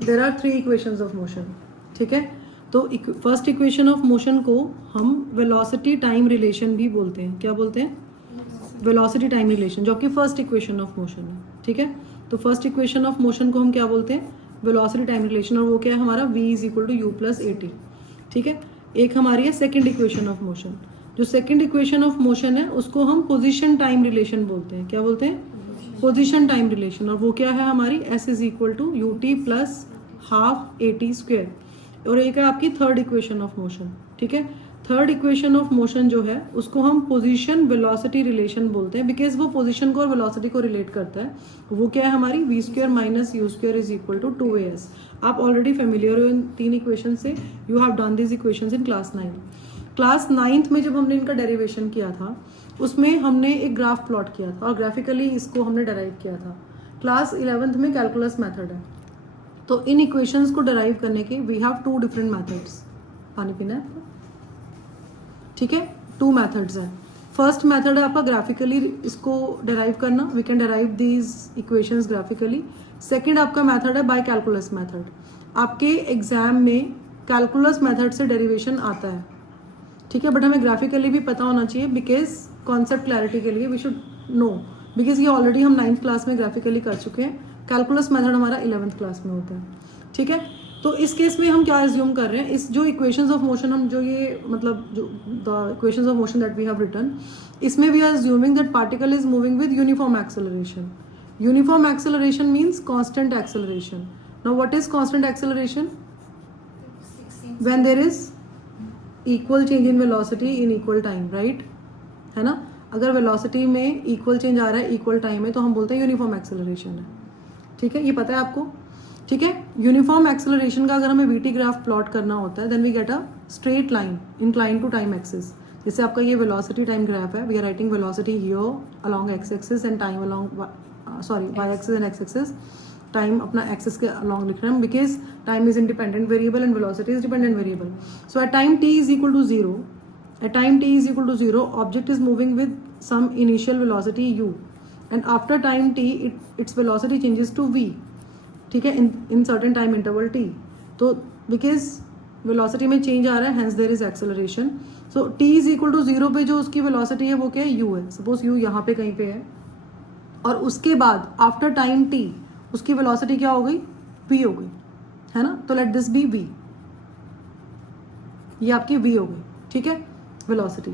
There are 3 equations of motion, ठीक है। तो फर्स्ट इक्वेशन ऑफ मोशन को हम वेलोसिटी टाइम रिलेशन भी बोलते हैं। क्या बोलते हैं? वेलोसिटी टाइम रिलेशन, जो कि फर्स्ट इक्वेशन ऑफ मोशन है, ठीक है। तो फर्स्ट इक्वेशन ऑफ मोशन को हम क्या बोलते हैं? वेलोसिटी टाइम रिलेशन, और वो क्या है हमारा v = u + at, ठीक है। एक हमारी है सेकंड इक्वेशन ऑफ मोशन। जो सेकंड इक्वेशन ऑफ मोशन है उसको हम पोजीशन टाइम रिलेशन बोलते हैं। क्या बोलते हैं? पोजीशन टाइम रिलेशन, और वो क्या है हमारी s = ut + ½ at²। और एक है आपकी थर्ड इक्वेशन ऑफ मोशन, ठीक है। थर्ड इक्वेशन ऑफ मोशन जो है उसको हम पोजीशन वेलोसिटी रिलेशन बोलते हैं, बिकॉज वो पोजीशन को और वेलोसिटी को रिलेट करता है। वो क्या है हमारी v² - u² = 2as। आप ऑलरेडी फेमिलियर हो इन 3 इक्वेशन से, you have done this equations in class 9। Class 9th में जब हमने इनका डेरिवेशन किया था उसमें हमने एक ग्राफ प्लॉट किया था और ग्राफिकली इसको हमने डराइव किया था। क्लास 11th में कैलकुलस मेथड है, तो इन इक्वेशंस को डराइव करने के वी हैव 2 डिफरेंट मेथड्स। पानी पीना है आपको, ठीक है। 2 मेथड्स हैं। फर्स्ट मेथड है आपका ग्राफिकली इसको डराइव करना, we can derive these equations graphically. Second आपका मेथड है बाय कैलकुलस मेथड। आपके एग्जाम में कैलकुलस मेथड से डेरिवेशन आता है, ठीक है, बट हमें ग्राफिकली भी पता होना चाहिए, बिकॉज कॉन्सेप्ट क्लैरिटी के लिए वी शुड नो, बिकॉज ये ऑलरेडी हम 9th क्लास में ग्राफिकली कर चुके हैं। कैलकुलस मेथड हमारा 11th क्लास में होता है, ठीक है। तो इस केस में हम क्या एज्यूम कर रहे हैं, इस जो इक्वेशंस ऑफ मोशन हम जो ये मतलब जो the equations of motion that we have written, इसमें we are assuming that particle is moving with uniform acceleration. Uniform acceleration means constant acceleration. Now what is constant acceleration? When there is equal change in velocity in equal time, right, है ना। अगर velocity में equal change आ रहा है equal time में तो हम बोलते हैं यूनिफॉर्म एक्सेलरेशन है, ठीक है। ये पता है आपको, ठीक है। यूनिफॉर्म एक्सेलरेशन का अगर हमें वीटी ग्राफ प्लॉट करना होता है then we get a straight line incline to time axis. जैसे आपका ये वेलोसिटी टाइम ग्राफ है, we are writing velocity here along X axis and time along Y axis and X axis. Time अपना axis के along लिख रहे हैं because time is independent variable and velocity is dependent variable. So at time t = 0, at time t = 0, object is moving with some initial velocity u, and after time t its velocity changes to v, ठीक है, in certain time interval t। तो because velocity में change आ रहा है hence there is acceleration। so t = 0 पे जो उसकी velocity है वो क्या है? u है। suppose u यहाँ पे कहीं पे है और उसके बाद after time t उसकी velocity क्या हो गई? v हो गई, है ना। तो let this be v, ये आपकी v हो गई, ठीक है, वेलोसिटी।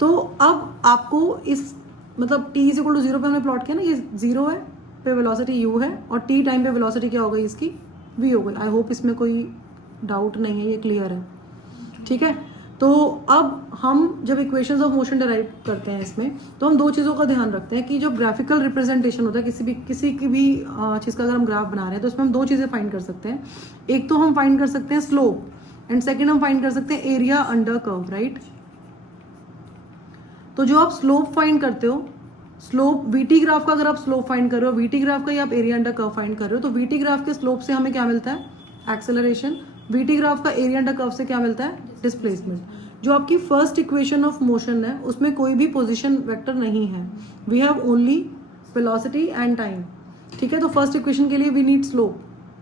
तो अब आपको इस मतलब t = 0 पे हमने प्लॉट किया ना, ये 0 है पे वेलोसिटी u है और t टाइम पे वेलोसिटी क्या हो गई? इसकी v हो गई। आई होप इसमें कोई डाउट नहीं है, ये क्लियर है, ठीक है। तो अब हम जब इक्वेशंस ऑफ मोशन डराइव करते हैं इसमें तो हम 2 चीज़ों का ध्यान रखते हैं कि जो ग्राफिकल रिप्रेजेंटेशन होता है किसी की भी चीज़ का अगर हम ग्राफ बना रहे हैं तो उसमें हम 2 चीज़ें फाइंड कर सकते हैं। एक तो हम फाइंड कर सकते हैं स्लोप एंड सेकेंड हम फाइंड कर सकते हैं एरिया अंडर कर्व, राइट। तो जो आप स्लोप फाइंड करते हो, स्लोप वीटी ग्राफ का अगर आप स्लोप फाइंड कर रहे हो, वीटी ग्राफ का या आप एरिया अंडर कर्व फाइंड कर रहे हो, तो वीटी ग्राफ के स्लोप से हमें क्या मिलता है? एक्सेलरेशन। वीटी ग्राफ का एरिया अंडर कर्व से क्या मिलता है? डिस्प्लेसमेंट। जो आपकी फर्स्ट इक्वेशन ऑफ मोशन है उसमें कोई भी पोजिशन वेक्टर नहीं है, we have only velocity and time, ठीक है। तो फर्स्ट इक्वेशन के लिए वी नीड स्लोप,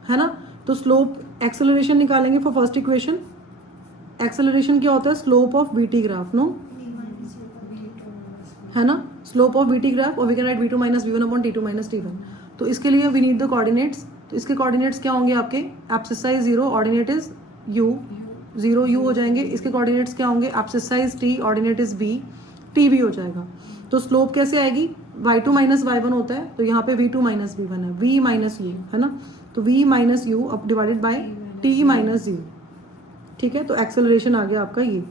है ना। तो स्लोप एक्सेलरेशन निकालेंगे फॉर फर्स्ट इक्वेशन। एक्सेलरेशन क्या होता है? Slope of VT graph, no, है ना, स्लोप ऑफ वीटी ग्राफ, और we can write v2 - v1 t2 - t1। तो इसके लिए वी नीड द कोऑर्डिनेट्स। तो इसके कोऑर्डिनेट्स क्या होंगे आपके? Abscess 0, ordinate is u, 0 u हो जाएंगे। इसके कोऑर्डिनेट्स क्या होंगे? Abscess t, ordinate is v, t v हो जाएगा। तो स्लोप कैसे आएगी? y2 - y1 होता है, तो यहाँ पे v2 - v1 है, v माइनस u, है ना। तो v - u अब डिवाइडेड बाय t - u, ठीक है। तो एक्सेलरेशन आ गया आपका ये।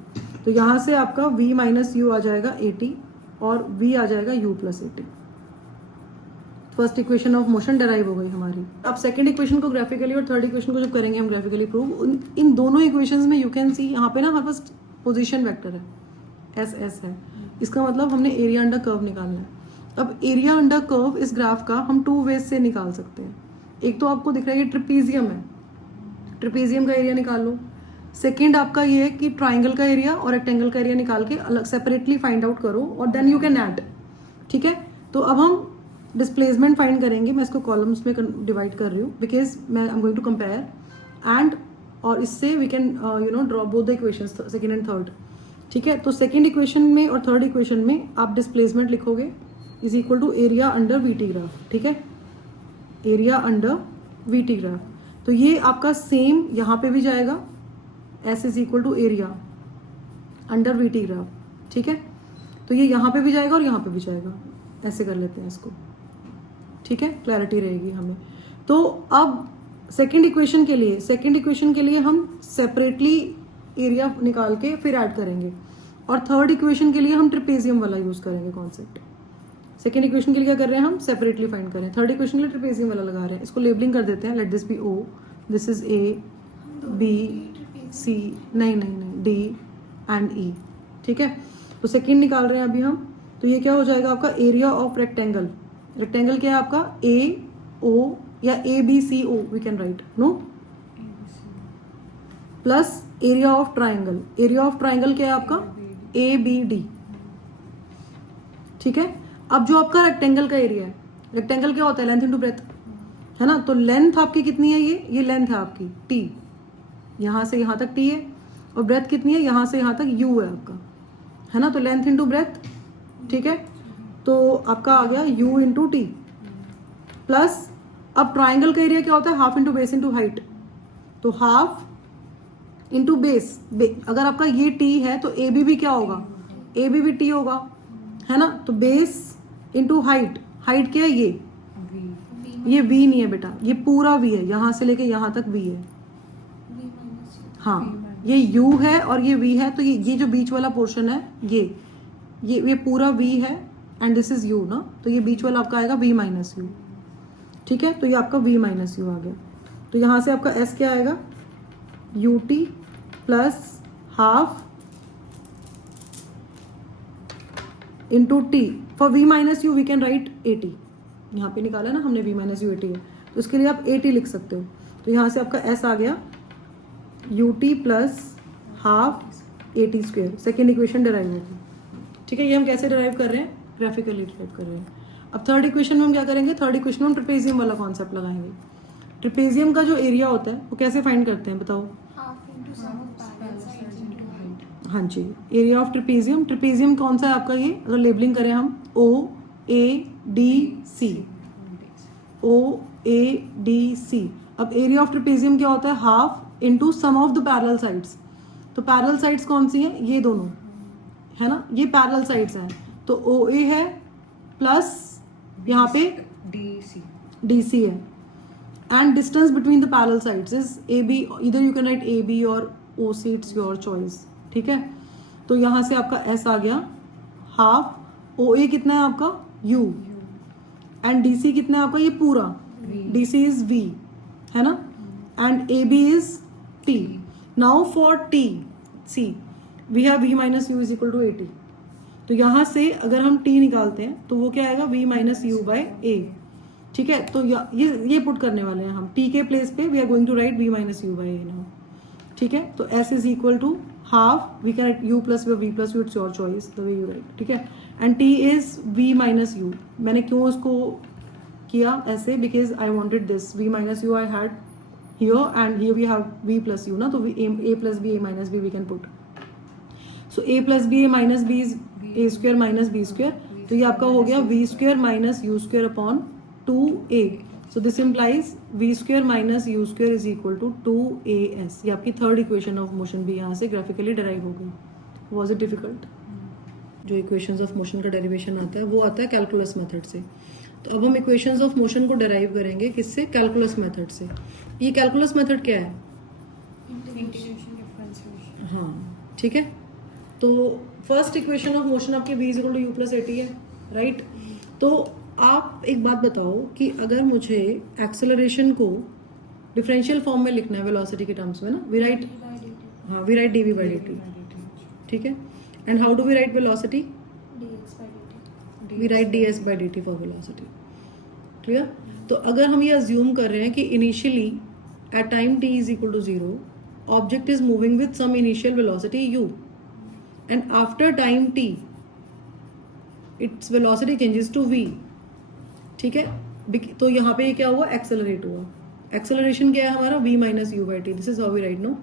तो यहाँ से आपका v - u आ जाएगा 80 और v आ जाएगा u + 80। First equation of motion derive हो गई हमारी। अब सेकंड इक्वेशन को ग्राफिकली और थर्ड इक्वेशन को जब करेंगे हम ग्राफिकली प्रूव, इन दोनों इक्वेशंस में यू कैन सी यहाँ पे ना हमारे पास पोजीशन वेक्टर है SS है। इसका मतलब हमने एरिया अंडर कर्व निकालना है। अब एरिया अंडर कर्व इस ग्राफ का हम 2 वेज से निकाल सकते हैं। एक तो आपको दिख रहा है कि ट्रिपीजियम है, ट्रिपीजियम का एरिया निकाल लो। सेकेंड आपका ये है कि ट्राइंगल का एरिया और रेक्टेंगल का एरिया निकाल के अलग सेपरेटली फाइंड आउट करो और देन यू कैन ऐड, ठीक है। तो अब हम डिस्प्लेसमेंट फाइंड करेंगे, मैं इसको कॉलम्स में डिवाइड कर रही हूँ बिकॉज मैं I am going to compare and, और इससे we can draw both the equations second and third, ठीक है। तो सेकंड इक्वेशन में और थर्ड इक्वेशन में आप डिस्प्लेसमेंट लिखोगे is equal to area under VT graph, ठीक है, एरिया अंडर वीटी ग्राफ। तो ये आपका सेम यहाँ पे भी जाएगा, S is equal to area under VT graph, ठीक है। तो ये यहाँ पे भी जाएगा और यहाँ पे भी जाएगा, ऐसे कर लेते हैं इसको, ठीक है, क्लैरिटी रहेगी हमें। तो अब सेकंड इक्वेशन के लिए हम सेपरेटली एरिया निकाल के फिर ऐड करेंगे, और थर्ड इक्वेशन के लिए हम ट्रिपेजियम वाला यूज करेंगे कॉन्सेप्ट। सेकंड इक्वेशन के लिए क्या कर रहे हैं हम, सेपरेटली फाइंड कर रहे हैं, थर्ड इक्वेशन के लिए ट्रिपेजियम वाला लगा रहे हैं। इसको लेबलिंग कर देते हैं, let this be O, this is A B C, नहीं डी एंड ई, ठीक है। तो सेकंड निकाल रहे हैं अभी हम, तो ये क्या हो जाएगा आपका एरिया ऑफ रेक्टेंगल। रेक्टेंगल क्या है आपका, ए ओ या A B C O we can write, no, plus area of triangle. Area of triangle क्या है आपका, ए बी डी, ठीक है। अब जो आपका रेक्टेंगल का एरिया है, रेक्टेंगल क्या होता है, लेंथ इनटू ब्रेथ, है ना। तो लेंथ आपकी कितनी है, ये लेंथ है आपकी टी, यहां से यहां तक टी है, और ब्रेथ कितनी है, यहां से यहां तक यू है आपका, है ना। तो लेंथ इनटू ब्रेथ, ठीक है। तो आपका आ गया यू इंटू टी, प्लस अब ट्राइंगल का एरिया क्या होता है, half into base into height. तो हाफ इंटू बेस, अगर आपका ये टी है तो ए बी भी क्या होगा, ए बी भी टी होगा, है ना। तो बेस इंटू हाइट, हाइट क्या है, ये वी नहीं है बेटा, ये पूरा वी है, यहां से लेके यहां तक वी है, हाँ, ये u है और ये v है। तो ये जो बीच वाला पोर्शन है, ये पूरा v है एंड दिस इज u ना, तो ये बीच वाला आपका आएगा v माइनस यू, ठीक है। तो ये आपका v माइनस यू आ गया। तो यहां से आपका s क्या आएगा, ut plus half into T. For v minus U we can write 80, यहाँ पे निकाला ना हमने v माइनस यू 80 है, तो इसके लिए आप 80 लिख सकते हो। तो यहाँ से आपका s आ गया ut plus half 80 square, second equation derive होगी, ठीक है। ये हम कैसे डिराइव कर रहे हैं, ग्राफिकली डिराइव कर रहे हैं। अब थर्ड इक्वेशन में हम क्या करेंगे, थर्ड इक्वेशन में हम ट्रिपेजियम वाला कॉन्सेप्ट लगाएंगे। ट्रिपेजियम का जो एरिया होता है वो कैसे फाइंड करते हैं बताओ, हाँ जी, एरिया ऑफ ट्रिपेजियम। ट्रिपेजियम कौन सा है आपका, ये अगर लेबलिंग करें हम ओ A D C, O A D C. अब एरिया ऑफ ट्रिपेजियम क्या होता है, half into sum of the parallel sides. तो पैरेलल साइड्स कौन सी हैं, ये दोनों, है ना, ये पैरेलल साइड्स हैं। तो ओ ए है प्लस यहाँ पे डी सी है, and distance between the parallel sides is A B, इधर you can write A B और O C, it's your choice, ठीक है। तो यहाँ से आपका एस आ गया हाफ, ओ ए कितना है आपका यू, एंड डी सी कितना है आपका, ये पूरा डी सी इज वी, है ना, and A B is T. Now for T C we have v minus you is equal to 80। तो यहाँ से अगर हम t निकालते हैं तो वो क्या आएगा, v माइनस यू बाई ए, ठीक है। तो ये पुट करने वाले हैं हम t के प्लेस पे, we are going to write v minus you by A now, ठीक है। तो s is equal to half, we can write u plus v plus U, it's your choice the way you write, ठीक है। And t is v minus U. मैंने क्यों उसको किया ऐसे, because I wanted this v minus U I had here and here we have v plus u ना, तो a plus b a minus b we can put, so a plus b a minus b is a square minus b square। तो ये आपका हो गया v square minus u square upon 2a, so this implies v square minus u square is equal to 2as। ये आपकी third equation of motion भी यहाँ से ग्राफिकली डिराइव हो गई। Was it difficult? जो इक्वेशंस ऑफ मोशन का derivation आता है वो आता है कैलकुलस मेथड से। तो अब हम इक्वेशंस ऑफ मोशन को डेराइव करेंगे किससे, कैलकुलस मेथड से। ये कैलकुलस मेथड क्या है, हाँ, ठीक है। तो फर्स्ट इक्वेशन ऑफ मोशन आपकी v equal to you plus 80 है, राइट। तो आप एक बात बताओ कि अगर मुझे एक्सेलरेशन को डिफरेंशियल फॉर्म में लिखना है वेलोसिटी के टर्म्स में ना, वी राइट, हाँ, we write dv by dt, ठीक है। And how do we write velocity, we write ds by dt for velocity, clear. तो अगर हम ये अज्यूम कर रहे हैं कि initially at time t is equal to 0 object is moving with some initial velocity u, and after time t its velocity changes to v, ठीक है, तो यहाँ पे ये क्या हुआ, एक्सेलरेट हुआ। एक्सेलरेशन क्या है हमारा, v minus you by t, this is how we write no.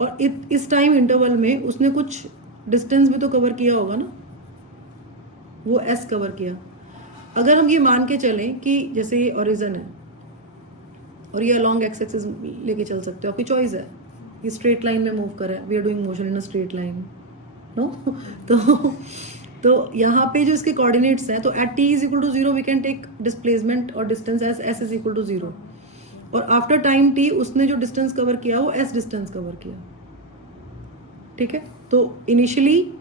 और इस टाइम इंटरवल में उसने कुछ डिस्टेंस भी तो कवर किया होगा ना, वो s कवर किया। अगर हम ये मान के चलें कि जैसे ये ओरिजिन है और ये अलॉन्ग एक्स एक्सिस लेके चल सकते हो, आपकी चॉइस है, ये स्ट्रेट लाइन में मूव कर रहा है, we are doing motion in a straight line no तो यहाँ पे जो इसके कोऑर्डिनेट्स हैं, तो at t is equal to 0 we can take displacement और distance as s is equal to 0, और आफ्टर टाइम t उसने जो डिस्टेंस कवर किया वो s डिस्टेंस कवर किया। ठीक है, तो इनिशियली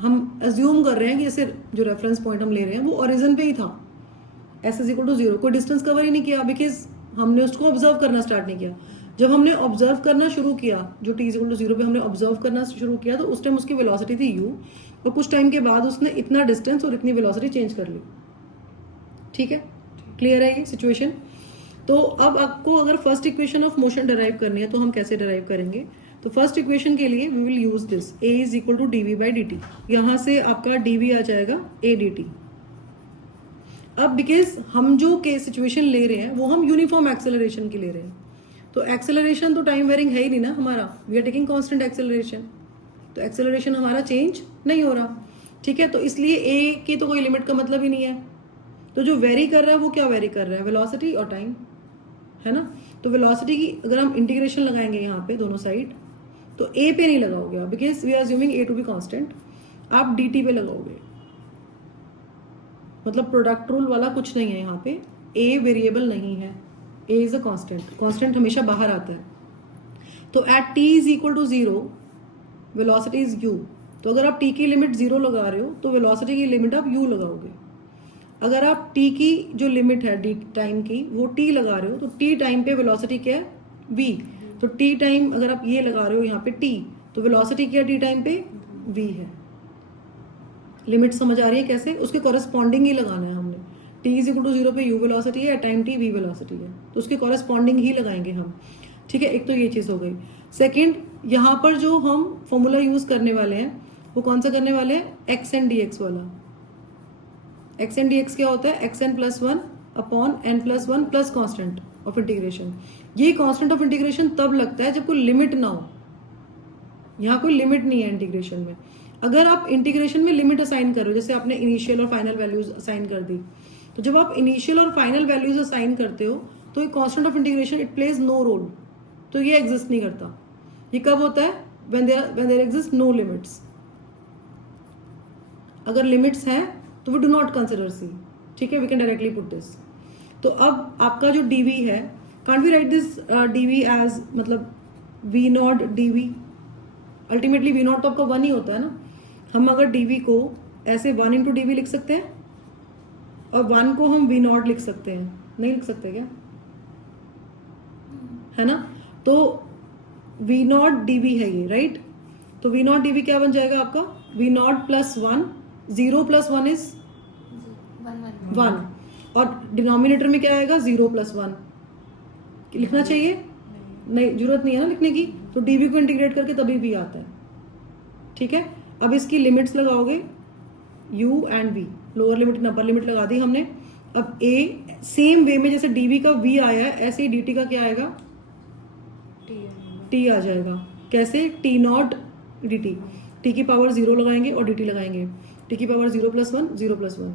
हम अज्यूम कर रहे हैं कि जैसे जो रेफरेंस पॉइंट हम ले रहे हैं वो ओरिजिन पे ही था, s इज इक्वल टू 0, कोई डिस्टेंस कवर ही नहीं किया, बिकॉज हमने उसको ऑब्जर्व करना स्टार्ट नहीं किया। जब हमने ऑब्जर्व करना शुरू किया, जो t इज इक्वल टू 0 पे हमने ऑब्जर्व करना शुरू किया, तो उस टाइम उसकी वेलोसिटी थी u, और कुछ टाइम के बाद उसने इतना डिस्टेंस और इतनी वेलोसिटी चेंज कर ली। ठीक है, क्लियर है ये सिचुएशन। तो अब आपको अगर first equation of motion derive करनी है तो हम कैसे डराइव करेंगे, तो फर्स्ट इक्वेशन के लिए we will use this a is equal to d v by d t. यहाँ से आपका डी वी आ जाएगा a डी टी। अब बिकॉज हम जो के सिचुएशन ले रहे हैं वो हम यूनिफॉर्म एक्सेलरेशन की ले रहे हैं, तो एक्सेलरेशन तो टाइम वेरिंग है ही नहीं ना हमारा, we are taking constant acceleration, तो एक्सेलरेशन हमारा चेंज नहीं हो रहा। ठीक है, तो इसलिए a की तो कोई लिमिट का मतलब ही नहीं है, तो जो वेरी कर रहा है वो क्या वेरी कर रहा है, वेलोसिटी और टाइम, है ना। तो वेलोसिटी की अगर हम इंटीग्रेशन लगाएंगे यहाँ पे दोनों साइड, तो a पे नहीं लगाओगे आप, because we are assuming a to be constant, आप dt पे लगाओगे। मतलब प्रोडक्ट रूल वाला कुछ नहीं है यहाँ पे, a वेरिएबल नहीं है, a is a constant, constant हमेशा बाहर आता है। तो at t is equal to 0 velocity is u, तो अगर आप t की लिमिट 0 लगा रहे हो तो वेलोसिटी की लिमिट आप u लगाओगे। अगर आप t की जो लिमिट है d टाइम की वो t लगा रहे हो, तो t टाइम पे वेलोसिटी क्या है, v, तो t टाइम अगर आप ये लगा रहे हो यहाँ पे t, तो वेलोसिटी क्या t टाइम पे v है। लिमिट समझ आ रही है कैसे, उसके कॉरेस्पॉन्डिंग ही लगाना है हमने। t इज इक्वल टू 0 पे u वेलोसिटी है, टाइम t v वेलोसिटी है, तो उसके कॉरेस्पॉन्डिंग ही लगाएंगे हम। ठीक है, एक तो ये चीज़ हो गई। सेकेंड, यहाँ पर जो हम फॉर्मूला यूज करने वाले हैं वो कौन सा करने वाले हैं, एक्स एन डी एक्स वाला। एक्स एन डी एक्स क्या होता है, x n plus 1 upon n plus 1 plus constant of integration. ये कॉन्स्टेंट ऑफ इंटीग्रेशन तब लगता है जब कोई लिमिट ना हो, यहाँ कोई लिमिट नहीं है इंटीग्रेशन में। अगर आप इंटीग्रेशन में लिमिट असाइन कर रहे हो, जैसे आपने इनिशियल और फाइनल वैल्यूज असाइन कर दी, तो जब आप इनिशियल और फाइनल वैल्यूज असाइन करते हो तो ये constant of integration it plays no role, तो ये एग्जिस्ट नहीं करता। ये कब होता है, when there exist no limits। अगर लिमिट्स हैं तो we do not consider c. ठीक है, we can directly put this. तो अब आपका जो dv है, can't we write this dv as मतलब v naught dv, ultimately v naught तो आपका 1 ही होता है ना। हम अगर dv को ऐसे 1 इंटू dv लिख सकते हैं, और 1 को हम v नॉट लिख सकते हैं, नहीं लिख सकते क्या, है ना। तो v नॉट dv है ये, राइट। तो v नॉट dv क्या बन जाएगा आपका, v not plus 1, 0 plus 1 is 1, और डिनोमिनेटर में क्या आएगा, 0 प्लस 1 लिखना चाहिए, नहीं जरूरत नहीं है ना लिखने की, तो dv को इंटीग्रेट करके तभी v आता है। ठीक है, अब इसकी लिमिट्स लगाओगे u and v, lower limit and upper limit लगा दी हमने। अब a सेम वे में जैसे dv का v आया है, ऐसे ही dt का क्या आएगा, t आ जाएगा। कैसे, t नॉट dt, t की पावर 0 लगाएंगे और dt लगाएंगे, t की पावर 0 प्लस 1, 0 प्लस 1,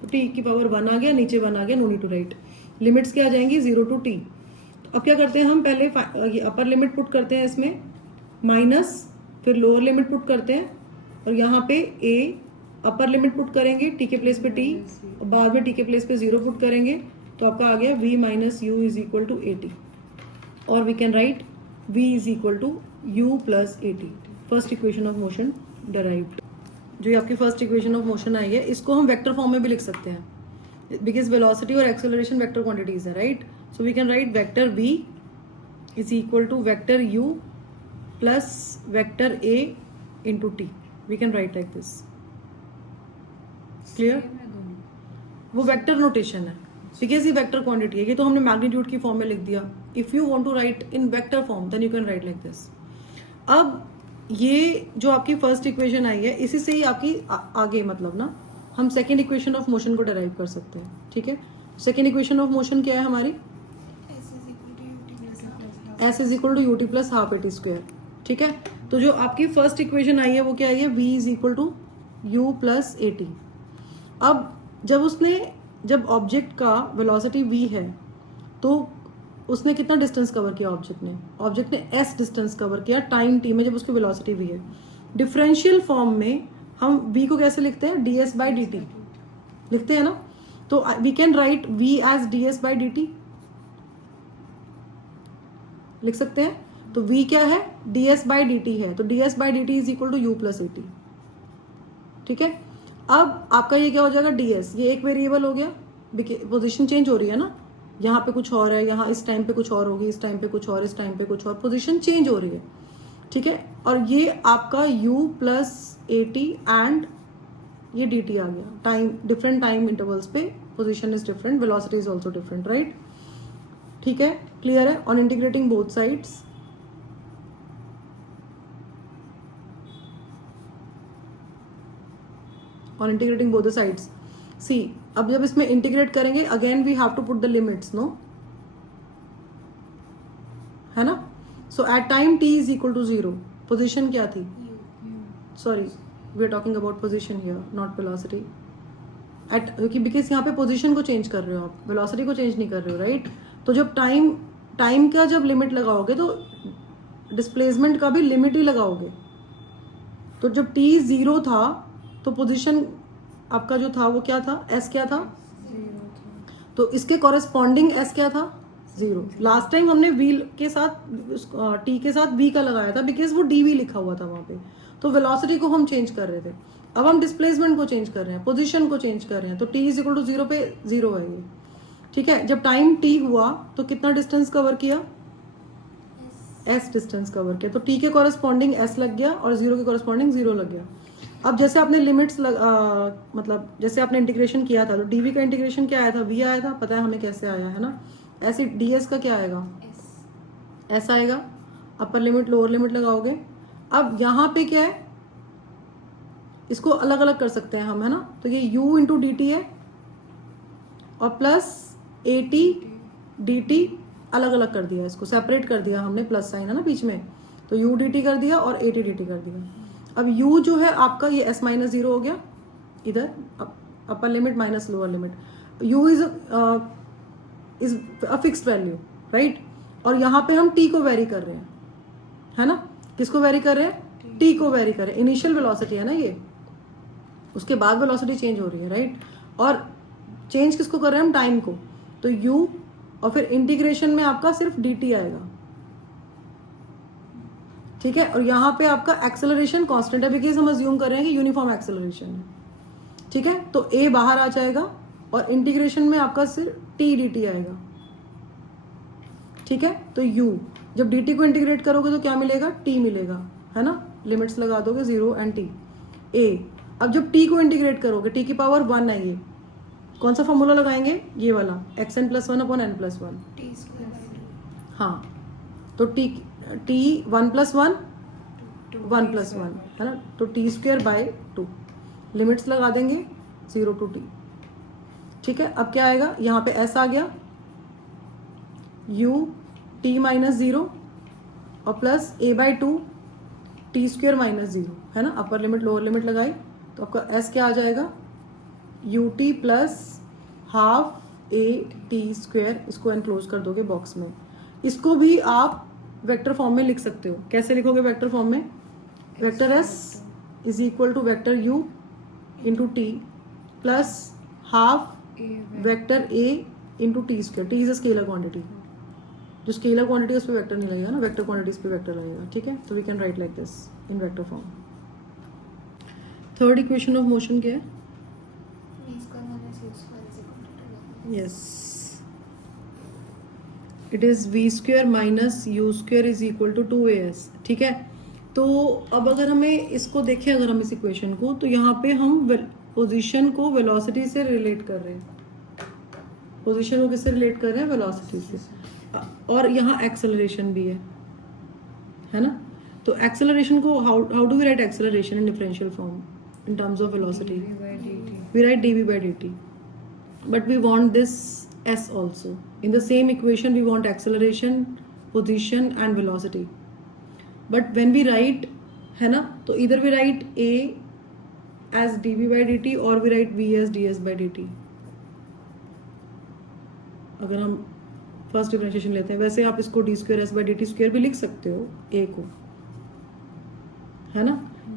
तो t की पावर 1 आ गया, नीचे 1 आ गया, no need to write. Limits क्या आ जाएंगी, 0 टू t। तो अब क्या करते हैं हम, पहले अपर लिमिट पुट करते हैं इसमें माइनस, फिर लोअर लिमिट पुट करते हैं, और यहाँ पे a अपर लिमिट पुट करेंगे t के प्लेस पे t, और बाद में t के प्लेस पे 0 पुट करेंगे, तो आपका आ गया v minus you is equal to a t, और we can write v is equal to u plus a t. First equation of motion derived, जो ये आपकी फर्स्ट इक्वेशन ऑफ मोशन आई है, इसको हम वेक्टर फॉर्म में भी लिख सकते हैं, बिकॉज वेलोसिटी और एक्सेलरेशन वेक्टर क्वांटिटीज है, right. So we can write vector v is equal to vector u plus vector a into t. We can write like this, clear. वो वेक्टर नोटेशन है, because ये vector quantity है, ये तो हमने magnitude की form में लिख दिया। If you want to write in vector form then you can write like this. अब ये जो आपकी फर्स्ट इक्वेशन आई है, इसी से ही आपकी आगे मतलब ना हम सेकेंड इक्वेशन ऑफ मोशन को डराइव कर सकते हैं। ठीक है, सेकेंड इक्वेशन ऑफ मोशन क्या है हमारी? s is equal to u t plus half a t square. ठीक है, तो जो आपकी फर्स्ट इक्वेशन आई है वो क्या आई है? v is equal to you plus a t. अब जब ऑब्जेक्ट का वेलोसिटी v है तो उसने कितना डिस्टेंस कवर किया? ऑब्जेक्ट ने s डिस्टेंस कवर किया टाइम t में, जब उसकी वेलोसिटी v है. डिफरेंशियल फॉर्म में हम v को कैसे लिखते हैं? ds बाई डी टी लिखते हैं ना. तो we can write v as ds by d t, लिख सकते हैं. तो v क्या है? ds बाई डी टी है, तो ds by d t is equal to you plus a t. ठीक है, अब आपका ये क्या हो जाएगा? ds. ये एक वेरिएबल हो गया, पोजीशन चेंज हो रही है ना, यहाँ पे कुछ और है, यहाँ इस टाइम पे कुछ और होगी, इस टाइम पे कुछ और, इस टाइम पे कुछ और, पोजीशन चेंज हो रही है. ठीक है, और ये आपका u plus a t and ये डी टी आ गया. टाइम डिफरेंट टाइम इंटरवल्स पे position is different, velocity is also different, right? ठीक है, क्लियर है? On integrating both sides, on integrating both the sides. See, अब जब इसमें इंटीग्रेट करेंगे again we have to put the limits, no, है ना. So at time t is equal to 0, position क्या थी? Sorry, we are talking about position here, not velocity. At, क्योंकि because यहाँ पे पोजिशन को चेंज कर रहे हो आप, वेलोसिटी को चेंज नहीं कर रहे हो, राइट? तो जब टाइम का जब लिमिट लगाओगे तो डिस्प्लेसमेंट का भी लिमिट ही लगाओगे. तो जब t 0 था तो पोजीशन आपका जो था वो क्या था? s क्या था? 0. तो इसके कॉरेस्पॉन्डिंग s क्या था? 0. लास्ट टाइम हमने व्हील के साथ t के साथ v का लगाया था बिकॉज वो dv लिखा हुआ था वहां पे. तो वेलोसिटी को हम चेंज कर रहे थे, अब हम डिस्प्लेसमेंट को चेंज कर रहे हैं, पोजीशन को चेंज कर रहे हैं. तो t इज इक्वल टू 0 पे 0 है ये. ठीक है, जब टाइम t हुआ तो कितना डिस्टेंस कवर किया? s डिस्टेंस कवर किया. तो t के कॉरेस्पॉन्डिंग s लग गया और 0 के कॉरेस्पॉन्डिंग 0 लग गया. अब जैसे आपने लिमिट्स मतलब जैसे आपने इंटीग्रेशन किया था तो dv का इंटीग्रेशन क्या आया था? v आया था, पता है हमें कैसे आया है ना. ऐसे ds का क्या आएगा? s आएगा. अपर लिमिट लोअर लिमिट लगाओगे. अब यहाँ पे क्या है? इसको अलग अलग कर सकते हैं हम, है ना. तो ये u इंटू डी टी है और plus a T D T अलग अलग कर दिया, इसको सेपरेट कर दिया हमने, प्लस साइन है ना बीच में, तो u डी टी कर दिया और ए टी डी टी कर दिया. अब u जो है आपका ये s माइनस 0 हो गया इधर, upper limit minus lower limit. u is a fixed value, right? और यहाँ पे हम t को वेरी कर रहे हैं, है ना. किसको वेरी कर रहे हैं? t को वेरी कर रहे हैं. इनिशियल वेलोसिटी है ना ये, उसके बाद वेलोसिटी चेंज हो रही है, राइट? और चेंज किसको कर रहे हैं हम? टाइम को. तो u और फिर इंटीग्रेशन में आपका सिर्फ dt आएगा. ठीक है, और यहाँ पे आपका एक्सेलरेशन कांस्टेंट है बिकॉज हम अज्यूम कर रहे हैं कि यूनिफॉर्म एक्सेलरेशन है. ठीक है, तो a बाहर आ जाएगा और इंटीग्रेशन में आपका सिर्फ t dt आएगा. ठीक है, तो u जब dt को इंटीग्रेट करोगे तो क्या मिलेगा? t मिलेगा, है ना. लिमिट्स लगा दोगे 0 एंड t. a, अब जब t को इंटीग्रेट करोगे, t की पावर 1 है ये, कौन सा फॉर्मूला लगाएंगे? ये वाला, xn plus 1 upon n plus 1. हाँ, तो t 1 प्लस 1 1 प्लस 1 है ना, तो टी स्क्वेयर बाई 2. लिमिट्स लगा देंगे 0 टू t. ठीक है, अब क्या आएगा? यहाँ पे s आ गया, u t माइनस 0 और plus a by 2 T square minus 0, है ना. अपर लिमिट लोअर लिमिट लगाई तो आपका s क्या आ जाएगा? You t plus half a t square. इसको एनक्लोज कर दोगे बॉक्स में. इसको भी आप वेक्टर फॉर्म में लिख सकते हो. कैसे लिखोगे वेक्टर फॉर्म में? Vector s is equal to vector u into t plus half vector a into t square. T is a scalar quantity, जो स्केलर क्वांटिटी उस पर वेक्टर नहीं लगेगा ना, वेक्टर क्वांटिटीज पे वेक्टर लगेगा. ठीक है, तो we can write like this in vector form. Third equation of motion क्या है? Yes, it is v square minus u square is equal to 2as. ठीक है, तो अब अगर हमें इसको देखें, अगर हम इस इक्वेशन को, तो यहाँ पे हम पोजीशन को वेलोसिटी से रिलेट कर रहे हैं. पोजीशन को किससे रिलेट कर रहे हैं? वेलोसिटी से. और यहाँ एक्सेलरेशन भी है ना. तो एक्सेलरेशन को how do we write acceleration in differential form in terms of velocity? We write dv by dt. But we want this s also. In the same equation we want acceleration, position and velocity. But when we write, है ना, तो either we write a as dv by dt or we write v as ds by dt. अगर हम first differentiation लेते हैं, वैसे आप इसको D square S by d T square भी लिख सकते हो ए को, है ना.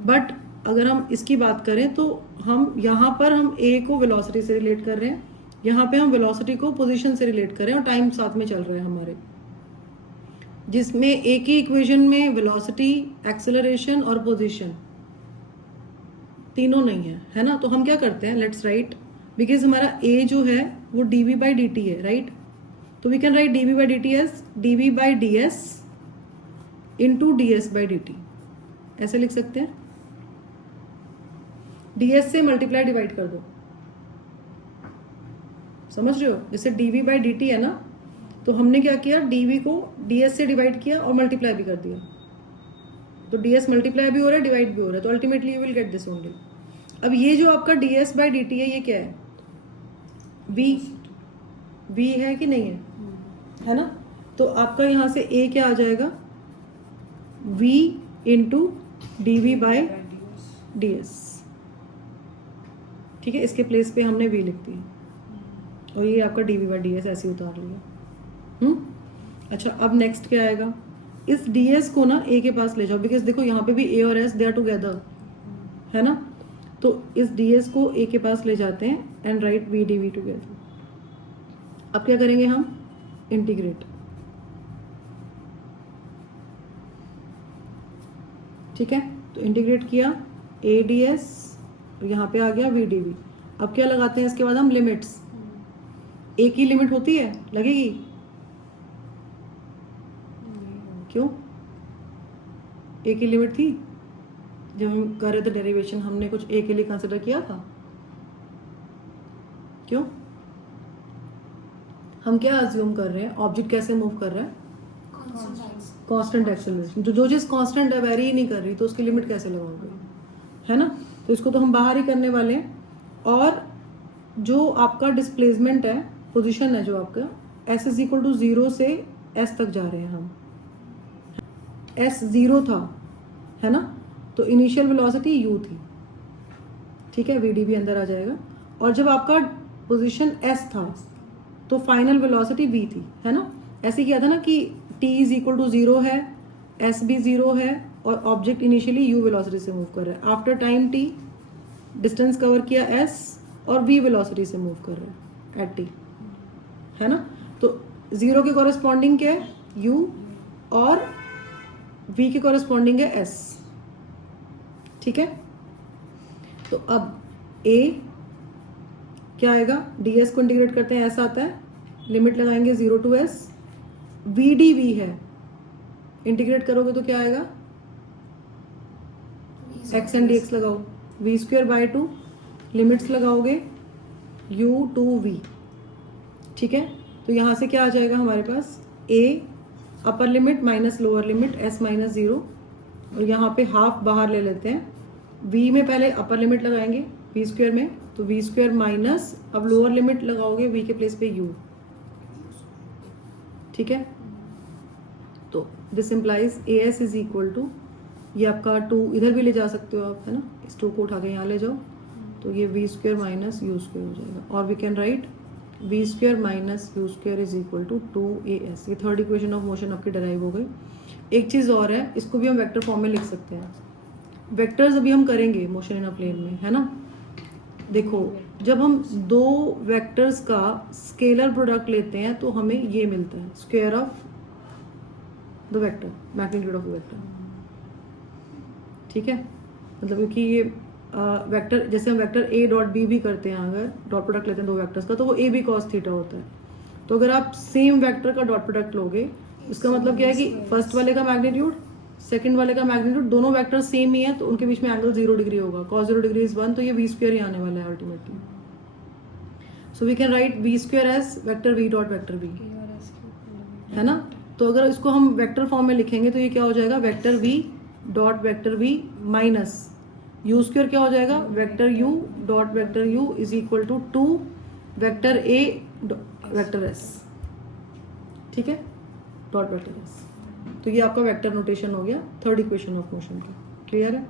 बट अगर हम इसकी बात करें तो हम यहाँ पर हम ए को वेलोसिटी से रिलेट कर रहे हैं, यहाँ पे हम वेलोसिटी को पोजीशन से रिलेट कर रहे हैं और टाइम साथ में चल रहा है हमारे, जिसमें एक ही इक्वेशन में वेलोसिटी, एक्सेलरेशन और पोजीशन तीनों नहीं है, है ना. तो हम क्या करते हैं, लेट्स राइट, बिकॉज हमारा ए जो है वो d v by d t है, राइट. तो we can write d v by d t s d v by d s into d s by d t, ऐसे लिख सकते हैं. डी एस से मल्टीप्लाई डिवाइड कर दो, समझ रहे हो. जैसे d v by d t है ना, तो हमने क्या किया, डी वी को डी एस से डिवाइड किया और मल्टीप्लाई भी कर दिया. तो डी एस मल्टीप्लाई भी हो रहा है, डिवाइड भी हो रहा है, तो ultimately you will get this only. अब ये जो आपका D s by d t है, ये क्या है, वी है कि नहीं है ना. तो आपका यहां से ए क्या आ जाएगा, v into d v by d s. ठीक है, इसके प्लेस पे हमने v लिख दी और ये आपका d v by d s ऐसे उतार लिया. अच्छा, अब नेक्स्ट क्या आएगा, इस डी एस को ना ए के पास ले जाओ, बिकॉज देखो यहाँ पे भी ए और एस दे आर टुगेदर, है ना. तो इस डी एस को ए के पास ले जाते हैं and write v d v together. अब क्या करेंगे हम, इंटीग्रेट. ठीक है, तो इंटीग्रेट किया ए डी एस, यहाँ पे आ गया वी डी वी. अब क्या लगाते हैं इसके बाद हम, लिमिट्स. ए की लिमिट होती है, लगेगी, क्यों, ए की लिमिट थी जब हम कर रहे थे डेरिवेशन, हमने कुछ ए के लिए कंसिडर किया था, क्यों. हम क्या अज्यूम कर रहे हैं, ऑब्जेक्ट कैसे मूव कर रहा है, कांस्टेंट एक्सेलरेशन. जो चीज कांस्टेंट है, वेरी ही नहीं कर रही, तो उसकी लिमिट कैसे लगाओगे, है ना. तो इसको तो हम बाहर ही करने वाले हैं. और जो आपका डिस्प्लेसमेंट है, पोजीशन है जो आपका, एस इज इक्वल टू 0 से एस तक जा रहे हैं हम. एस 0 था, है ना, तो इनिशियल वेलोसिटी यू थी. ठीक है, वी डी भी अंदर आ जाएगा. और जब आपका पोजीशन एस था तो फाइनल वेलोसिटी वी थी, है ना. ऐसे किया था ना कि t इज इक्वल टू 0 है, s भी 0 है और ऑब्जेक्ट इनिशियली u वेलोसिटी से मूव कर रहा है. After time t distance cover किया s और v वेलोसिटी से मूव कर रहा है एट t, है ना. तो 0 के कॉरेस्पॉन्डिंग क्या है, u, और v के कॉरेस्पॉन्डिंग है s. ठीक है, तो अब a क्या आएगा, ds को इंटीग्रेट करते हैं, s आता है, लिमिट लगाएंगे 0 to s, v d v है, इंटीग्रेट करोगे तो क्या आएगा, x एंड dx लगाओ, वी स्क्वायर बाई 2, लिमिट्स लगाओगे u टू v. ठीक है, तो यहाँ से क्या आ जाएगा हमारे पास, a upper limit minus lower limit s minus 0, और यहाँ पे हाफ बाहर ले लेते हैं. v में पहले अपर लिमिट लगाएंगे v स्क्वायर में, तो v स्क्वायर माइनस, अब लोअर लिमिट लगाओगे v के प्लेस पे u. ठीक है, तो this implies a s is equal to, ये आपका 2 इधर भी ले जा सकते हो आप, है ना, इस 2 को उठा के यहाँ ले जाओ, तो ये v square minus u square हो जाएगा. और we can write v square minus u square is equal to 2as. ये थर्ड इक्वेशन ऑफ मोशन आपकी डराइव हो गई. एक चीज़ और है, इसको भी हम वेक्टर फॉर्म में लिख सकते हैं. वेक्टर्स अभी हम करेंगे मोशन इन अ प्लेन में, है ना. देखो, जब हम दो वेक्टर्स का स्केलर प्रोडक्ट लेते हैं तो हमें ये मिलता है, square of the vector, magnitude of the vector. ठीक है, मतलब क्योंकि ये वेक्टर, जैसे हम वेक्टर ए डॉट बी भी करते हैं, अगर डॉट प्रोडक्ट लेते हैं दो वेक्टर्स का, तो वो ए बी कॉस थीटा होता है. तो अगर आप सेम वेक्टर का डॉट प्रोडक्ट लोगे, उसका मतलब क्या है कि फर्स्ट वाले का मैग्नीट्यूड, सेकंड वाले का मैग्नीट्यूड, दोनों वेक्टर सेम ही है, तो उनके बीच में एंगल 0 डिग्री होगा, cos 0 डिग्री इज 1, तो ये वी स्क्वायर ही आने वाला है ultimately. So we can write v square as vector v dot vector v, है ना. तो अगर इसको हम वेक्टर फॉर्म में लिखेंगे तो ये क्या हो जाएगा, vector v dot vector v minus u square क्या हो जाएगा, vector u dot vector u is equal to 2 vector a vector s, ठीक है, डॉट वेक्टर एस। तो ये आपका वेक्टर नोटेशन हो गया थर्ड इक्वेशन ऑफ मोशन का। क्लियर है?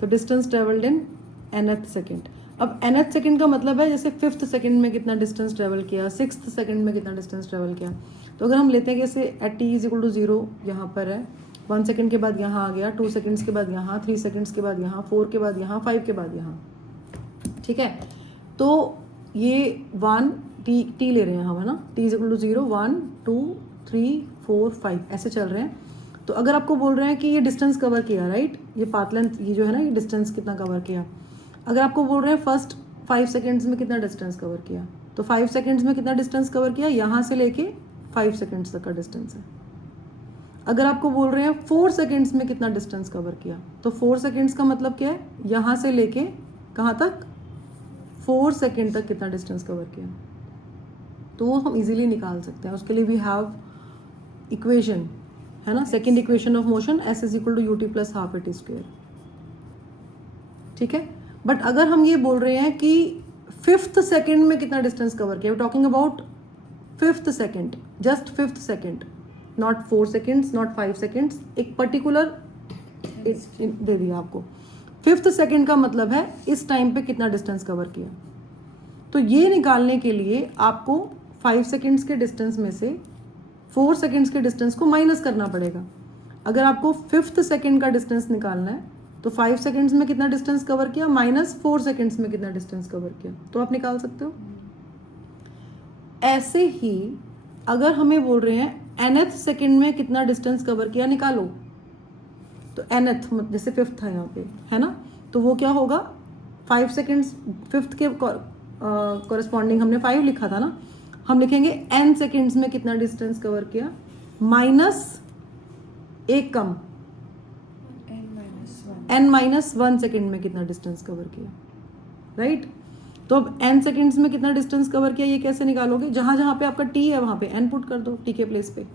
तो distance travelled in nth second. अब nth सेकेंड का मतलब है जैसे 5th सेकेंड में कितना डिस्टेंस ट्रेवल किया, 6th सेकेंड में कितना डिस्टेंस ट्रेवल किया। तो अगर हम लेते हैं कि जैसे at t is equal to 0 यहाँ पर है, 1 सेकेंड के बाद यहाँ आ गया, 2 सेकेंड्स के बाद यहाँ, 3 सेकेंड्स के बाद यहाँ, 4 के बाद यहाँ, 5 के बाद यहाँ, ठीक है। तो ये 1 t ले रहे हैं हम, है ना, t इज इक्वल टू 0, 1 2 3 4 5 ऐसे चल रहे हैं। तो अगर आपको बोल रहे हैं कि ये डिस्टेंस कवर किया, राइट, ये पाथ लेंथ, ये जो है ना, ये डिस्टेंस कितना कवर किया। अगर आपको बोल रहे हैं फर्स्ट 5 सेकेंड्स में कितना डिस्टेंस कवर किया, तो 5 सेकेंड्स में कितना डिस्टेंस कवर किया, यहाँ से लेके 5 सेकेंड्स तक का डिस्टेंस है। अगर आपको बोल रहे हैं 4 सेकेंड्स में कितना डिस्टेंस कवर किया, तो 4 सेकेंड्स का मतलब क्या है, यहाँ से लेके कहाँ तक, 4 सेकेंड तक कितना डिस्टेंस कवर किया। तो वो हम इजीली निकाल सकते हैं। उसके लिए वी हैव इक्वेशन, है ना, second equation of motion s is equal to u t plus half a t square, ठीक है। बट अगर हम ये बोल रहे हैं कि 5th सेकेंड में कितना डिस्टेंस कवर किया, talking about 5th second, just 5th second, not 4 seconds, not 5 seconds, एक पर्टिकुलर दे दिया आपको। 5th सेकेंड का मतलब है इस टाइम पे कितना डिस्टेंस कवर किया। तो ये निकालने के लिए आपको 5 सेकेंड्स के डिस्टेंस में से 4 सेकेंड्स के डिस्टेंस को माइनस करना पड़ेगा। अगर आपको 5th सेकेंड का डिस्टेंस निकालना है तो 5 सेकेंड्स में कितना डिस्टेंस कवर किया माइनस 4 सेकेंड्स में कितना डिस्टेंस कवर किया, तो आप निकाल सकते हो। ऐसे ही अगर हमें बोल रहे हैं nth सेकेंड में कितना डिस्टेंस कवर किया निकालो, तो nth जैसे 5th है यहाँ पे, है ना, तो वो क्या होगा, 5 सेकेंड्स 5th के कॉरेस्पॉन्डिंग हमने 5 लिखा था ना, हम लिखेंगे n सेकेंड्स में कितना डिस्टेंस कवर किया माइनस एक कम n-1 सेकेंड में कितना डिस्टेंस कवर किया, राइट। तो अब n सेकेंड्स में कितना डिस्टेंस कवर किया ये कैसे निकालोगे, जहां जहां पे आपका t है वहां पे n पुट कर दो t के प्लेस पे,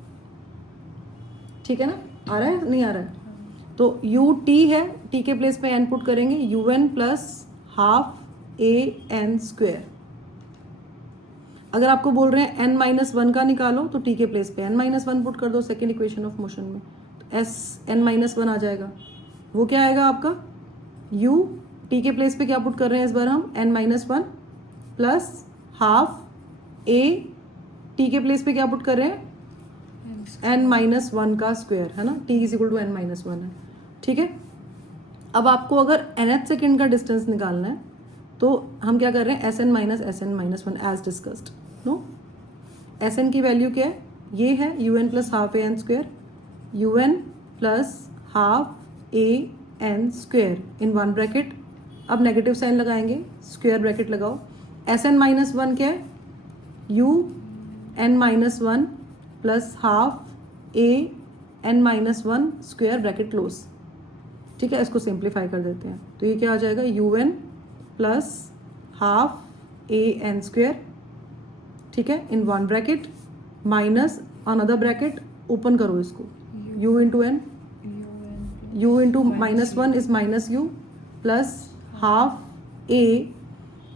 ठीक है ना, आ रहा है नहीं आ रहा है। तो u t है, t के प्लेस पे n पुट करेंगे, un plus half a n square. अगर आपको बोल रहे हैं n-1 का निकालो तो t के प्लेस पे n-1 पुट कर दो सेकेंड इक्वेशन ऑफ मोशन में, तो s n-1 आ जाएगा। वो क्या आएगा आपका u, t के प्लेस पे क्या पुट कर रहे हैं इस बार हम, n-1 plus half a, t के प्लेस पे क्या पुट कर रहे हैं n-1 का स्क्वायर, है ना, t is equal to n-1 है, ठीक है। अब आपको अगर nth सेकेंड का डिस्टेंस निकालना है तो हम क्या कर रहे हैं Sn-1 as discussed, no, Sn की वैल्यू क्या है, ये है un plus half a n square, un plus half a n square in 1 bracket. अब नेगेटिव साइन लगाएंगे, स्क्वायर ब्रैकेट लगाओ, Sn-1 क्या है, un-1 plus half a n-1 square bracket close, ठीक है। इसको सिंप्लीफाई कर देते हैं तो ये क्या आ जाएगा, un plus half a n square, ठीक है, in 1 bracket minus another bracket, open करो इसको, u into n, u into -1 is minus u plus half a,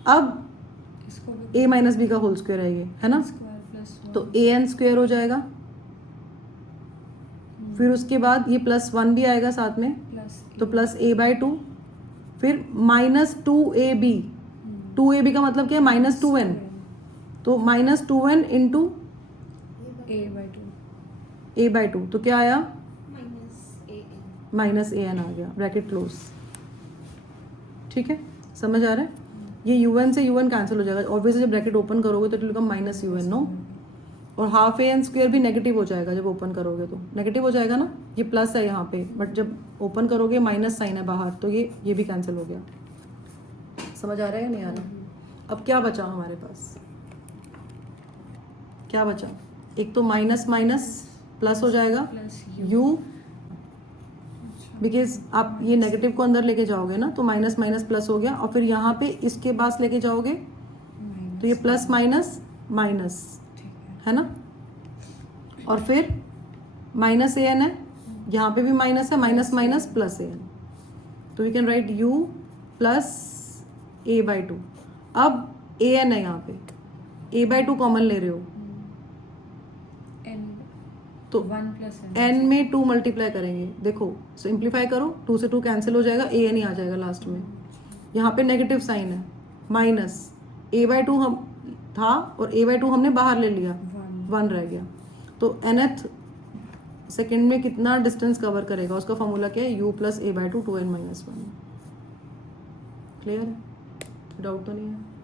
अब a माइनस बी का होल स्क्वायर है ये, है ना, तो ए एन स्क्वायर हो जाएगा। फिर उसके बाद ये +1 भी आएगा साथ में, तो प्लस a/2, फिर -2ab, 2ab का मतलब क्या है, -2n, तो -2n इंटू a/2, तो क्या आया, -an आ गया, ब्रैकेट क्लोज, ठीक है, समझ आ रहा है। ये un से un कैंसिल हो जाएगा, ऑब्वियसली जब ब्रैकेट ओपन करोगे तो it will become -un, no, और हाफ ए एन स्क्वायर भी नेगेटिव हो जाएगा जब ओपन करोगे, तो नेगेटिव हो जाएगा ना, ये प्लस है यहाँ पे, बट जब ओपन करोगे माइनस साइन है बाहर, तो ये भी कैंसिल हो गया। समझ आ रहा है या नहीं आ रहा। अब क्या बचा हमारे पास, क्या बचा, एक तो माइनस माइनस प्लस हो जाएगा u, बिकॉज आप ये नेगेटिव को अंदर लेके जाओगे ना, तो माइनस माइनस प्लस हो गया, और फिर यहाँ पे इसके पास लेके जाओगे तो ये प्लस माइनस माइनस, है ना, और फिर माइनस ए एन है, यहाँ पे भी माइनस है, minus minus plus a n, तो we can write u plus a/2। अब ए एन है यहाँ पे, ए बाई टू कॉमन ले रहे हो तो 1 n में 2 मल्टीप्लाई करेंगे, देखो सिंप्लीफाई करो, 2 से 2 कैंसिल हो जाएगा, ए एन ही आ जाएगा लास्ट में। यहाँ पे नेगेटिव साइन है, माइनस ए बाई टू हम था और ए बाई टू हमने बाहर ले लिया, 1 रह गया। तो nth सेकेंड में कितना डिस्टेंस कवर करेगा, उसका फॉर्मूला क्या है, u plus A by two 2n minus 1। Clear है, डाउट तो नहीं है?